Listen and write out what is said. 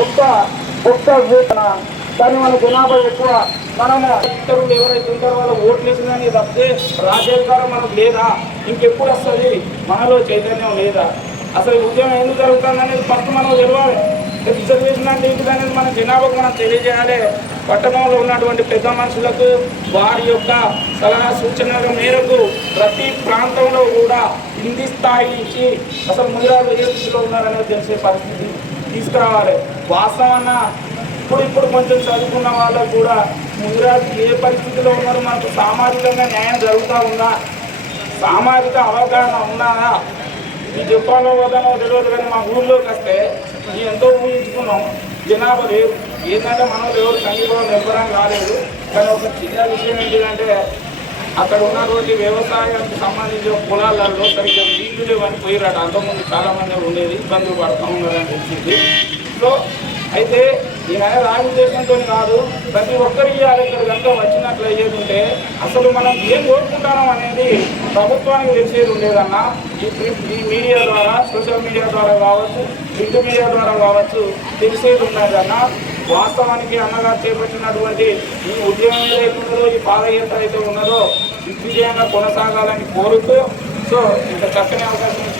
ఒక్క ఒక్క వేతన కానీ మన జనాభా ఎక్కువ. మనము ఇతరులు ఎవరైతే ఉంటారో వాళ్ళు ఓట్లు వేసిందని తప్పితే రాజ్యాధికారం మనకు లేదా, ఇంకెప్పుడు వస్తుంది, మనలో చైతన్యం లేదా, అసలు ఉద్యమం ఎందుకు జరుగుతుంది అనేది ఫస్ట్ మనకు తెలియాలి. రిజర్వేషన్ అంటే ఏంటిది అనేది మన జనాభాకు మనం తెలియజేయాలి. పట్టణంలో ఉన్నటువంటి పెద్ద మనుషులకు వారి యొక్క సలహా సూచనల మేరకు ప్రతి ప్రాంతంలో కూడా కింది స్థాయి నుంచి అసలు ముదిరాజులు ఏ స్థితిలో ఉన్నారనేది తెలిసే పరిస్థితి తీసుకురావాలి. వాస్తవాన్న ఇప్పుడు కొంచెం చదువుకున్న వాళ్ళకు కూడా ముదిరాజులు ఏ పరిస్థితిలో ఉన్నారో మనకు సామాజికంగా న్యాయం జరుగుతూ ఉందా, సామాజిక అవగాహన ఉన్నదా, ఇది చెప్పాలో వదనో తెలియదు. కానీ మా ఊళ్ళోకి వస్తే ఎంతో ఊహించుకున్నాం, జనాభా లేరు. ఏంటంటే మనం ఎవరు సంగీతం నిర్భరం కాలేదు. కానీ ఒక చిన్న విషయం ఏంటిదంటే అక్కడ ఉన్నటువంటి వ్యవసాయానికి సంబంధించిన పొలాలలో సరిగ్గా నీళ్లు లేవని పోయిరాట. అంతకుముందు చాలామంది ఉండేది, ఇబ్బందులు పడుతూ ఉన్నారని తెలిసింది. సో అయితే నేను అనేది ఆ ఉద్దేశంతో కాదు, ప్రతి ఒక్కరికి ఇక్కడ కనుక వచ్చినట్లు అయ్యేది ఉంటే అసలు మనం ఏం కోరుకుంటాం అనేది ప్రభుత్వానికి తెలిసేది ఉండేదన్నా. ఈ మీడియా ద్వారా, సోషల్ మీడియా ద్వారా కావచ్చు, ప్రింట్ మీడియా ద్వారా కావచ్చు తెలిసేది ఉన్నదన్నా. వాస్తవానికి అన్నగారు చేపట్టినటువంటి ఈ ఉద్యమం ఏదైతే ఉన్నదో, ఈ పాదయాత్ర అయితే ఉన్నదో దిగ్విజయంగా కొనసాగాలని కోరుతూ, సో ఇంత చక్కని అవకాశం